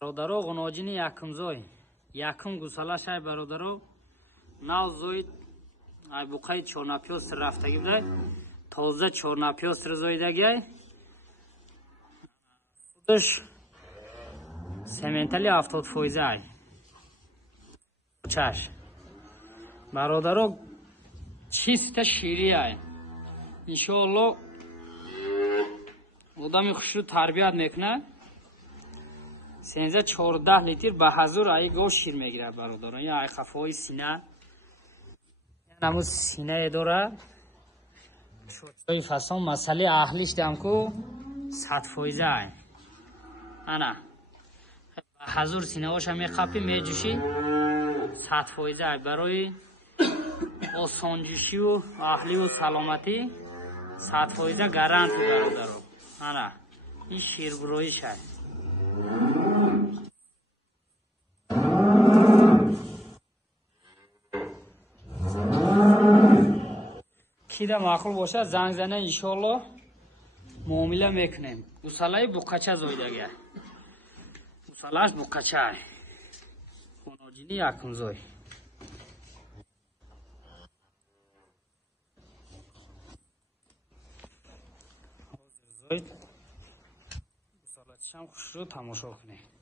برادرو غناجینی یکم زوی یکم گوساله شای برادرو ناو زوی ای بوقای چورناپیوس رفتگی بوده تازه چورناپیوس رو زویدگی خودش سمنتالی 70% ای چش برادرو چیست شیری ای انشاءالله آدمی خوش رو تربیت میکنه 14 لیتر به حضور ای گوش شیر میگیره برادران یا ای خفای سینه نمو سینه داره شوی فصل مسئله اهلیش دم کو 100% ای انا به حضور سینه هاش هم میخپی میجوشی 100% ای برای آسانجوشی و اهلی و سلامتی 100% گارانتی برادران انا این شیر گروهیش ای کیده معقول باشه زنگ زنه انشالله معامله میکنیم گوساله بوقچه زویدگه گوسالهش بوقچه خوناجینی یکم زوی زوید گوساله چشم خوش رو تماشا کنیم